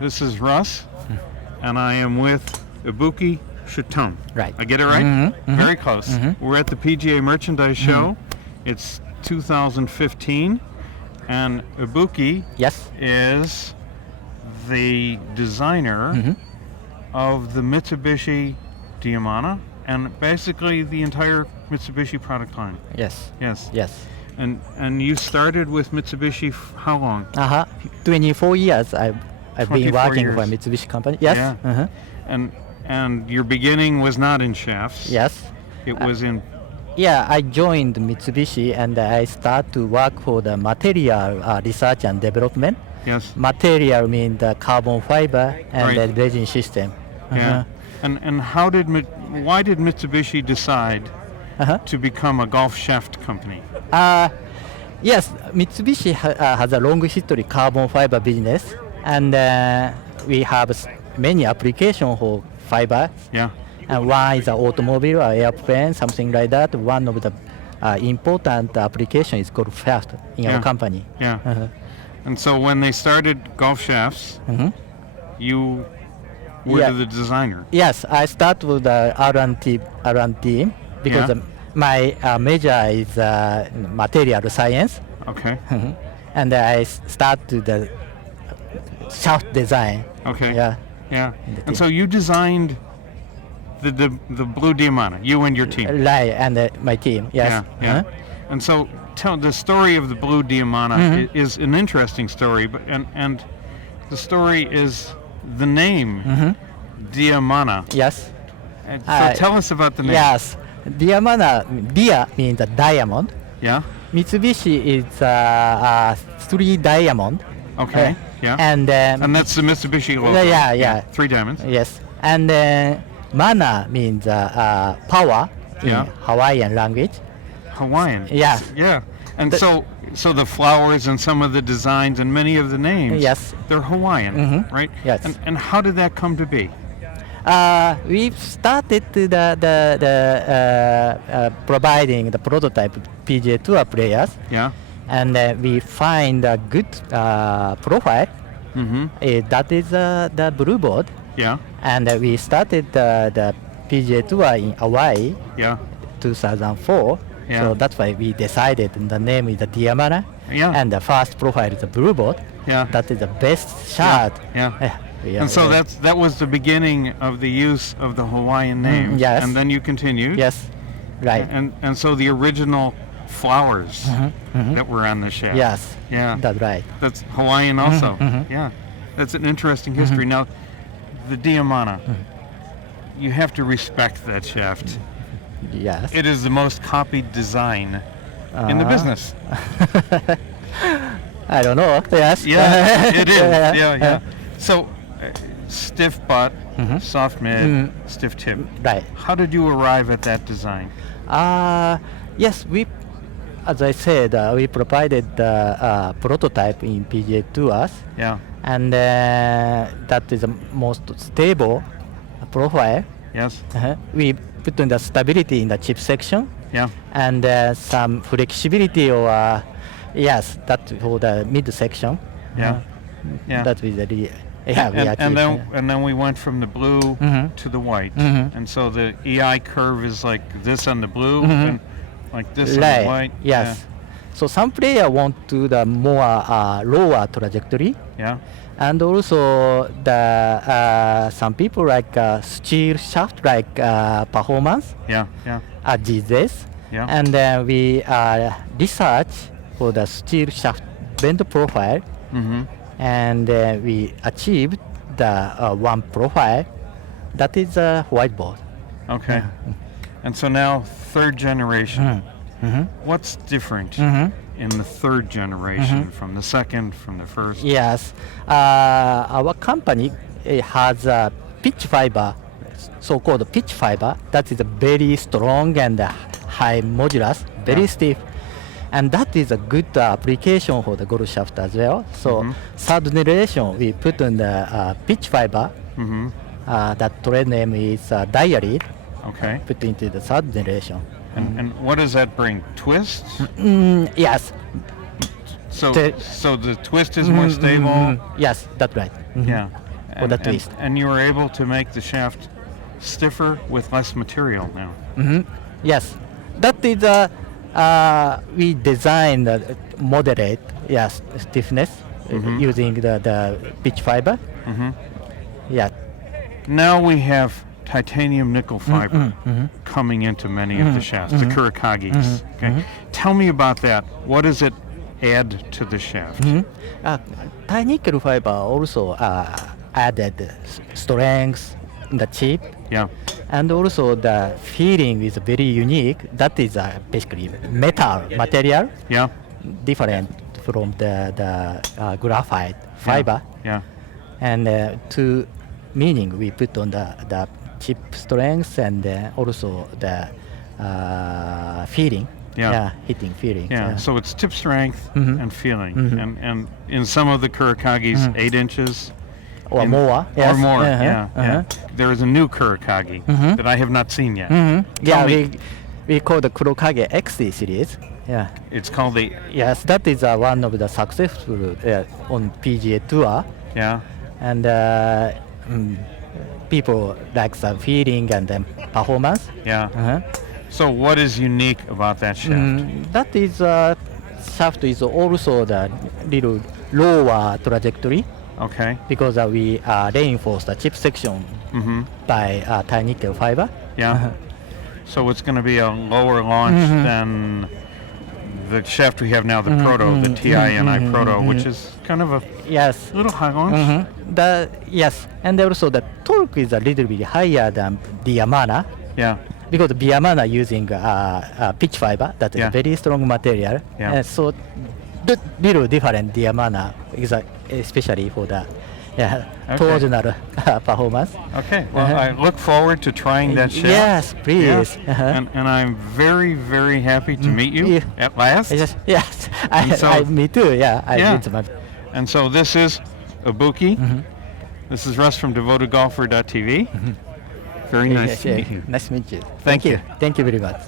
This is Russ, and I am with Ibuki Shitome. Right. I get it right? Mm-hmm, mm-hmm. Very close. Mm-hmm. We're at the PGA Merchandise Show. It's 2015, and Ibuki Yes. is the designer of the Mitsubishi Diamana and basically the entire Mitsubishi product line. Yes. Yes. Yes. And you started with Mitsubishi how long? 24 years I've been 24 working years. for a Mitsubishi company. Yes. Yeah. And your beginning was not in shafts. Yes. It was in. Yeah, I joined Mitsubishi and I start to work for the material research and development. Yes. Material means the carbon fiber and Right. the resin system. Yeah. And why did Mitsubishi decide to become a golf shaft company? Yes, Mitsubishi has a long history carbon fiber business, and we have many applications for fiber. Yeah. And one is an automobile or airplane, something like that. One of the important application is called shaft in our company. Yeah. And so when they started golf shafts, you were the designer. Yes, I start with the R&D because my major is material science. Okay. And I start to the shaft design. Okay. Yeah. Yeah. And so you designed the blue Diamana, you and your team. Right, and my team. Yes. Yeah. And so tell the story of the blue Diamana is an interesting story, but and the story is the name Diamana. Yes. And so tell us about the name. Yes. Diamana, dia means a diamond. Yeah. Mitsubishi is 3 diamond. Okay. Yeah. And that's the Mitsubishi logo. Yeah. 3 diamonds. Yes. And mana means power in Hawaiian language. Hawaiian. Yeah. Yeah. And so the flowers and some of the designs and many of the names. Yes. They're Hawaiian, right? Yes. And how did that come to be? We've started providing the prototype PGA Tour players. Yeah. And we find a good profile. That is the blue board. Yeah. And we started the PGA Tour in Hawaii. Yeah. 2004. Yeah. So that's why we decided the name is the Diamana. Yeah. And the first profile is the blue board. Yeah. That is the best shot. Yeah. And so that was the beginning of the use of the Hawaiian name. Yes. And then you continued. Yes. Right. And so the original flowers that were on the shaft. Yes. Yeah. That's right. That's Hawaiian also. Yeah. That's an interesting history. Now, the Diamana, you have to respect that shaft. Yes. It is the most copied design in the business. I don't know. Yes. Yeah, it is. Yeah. So, stiff butt, soft mid, stiff tip. Right. How did you arrive at that design? Yes, as I said, we provided the prototype in PGA Tours. Yeah. And that is the most stable profile. Yes. We put in the stability in the chip section. Yeah. And some flexibility or that for the mid section. Yeah. That is the and then we went from the blue to the white, and so the EI curve is like this on the blue and like this on the white. Yes. Yeah. So some player want to the more lower trajectory. Yeah. And also the some people like steel shaft like performance. Yeah. These days. Yeah. And then we research for the steel shaft bend profile. And we achieved the one profile that is a whiteboard. Okay. And so now third generation. What's different in the third generation from the second, from the first? Yes. Our company has a pitch fiber, so-called pitch fiber, that is very strong and high modulus, very stiff. And that is a good application for the golf shaft as well. So third generation, we put in the pitch fiber. That trade name is Diary. Okay. Put into the third generation. And what does that bring? Twists? Yes. So the twist is more stable? Yes, that's right. Yeah. for the twist. And you were able to make the shaft stiffer with less material now. Yes, that is we designed moderate stiffness using the pitch fiber. Yeah. Now we have titanium nickel fiber coming into many of the shafts, the Kurokagis. Okay, tell me about that. What does it add to the shaft? Thai nickel fiber also added strength in the chip. Yeah. And also the feeling is very unique. That is basically metal material, Yeah. different from the graphite fiber. Yeah. And to meaning we put on the chip strength and also the feeling. Yeah. Hitting feeling. Yeah. So it's tip strength and feeling, and in some of the Kurokagis, 8 inches. Or more. Yes. Or more. Yeah. There is a new Kurokagi that I have not seen yet. Yeah, me- we call the Kurokage XC series. Yeah. It's called the Yes, that is one of the successful on PGA Tour, yeah. and people like the feeling and the performance. Yeah. So what is unique about that shaft? That is shaft is also the little lower trajectory Okay. because we reinforce the chip section by Thai nickel fiber. Yeah. So it's going to be a lower launch than the shaft we have now, the Proto, the TINI Proto, which is kind of a Yes. little high launch. Yes, and also the torque is a little bit higher than Diamana Yeah. because Diamana using pitch fiber, that is Yeah. a very strong material. Yeah. So the little different Diamana is especially for the torsional performance. Okay. Well, I look forward to trying that shaft. Yes, please. Yeah. And I'm very, very happy to meet you at last. Yes, so- me too. Yeah, Yeah. it's my And so this is Ibuki. This is Russ from DevotedGolfer.tv. Very nice to meet you. Nice to meet you. Thank you. Thank you very much.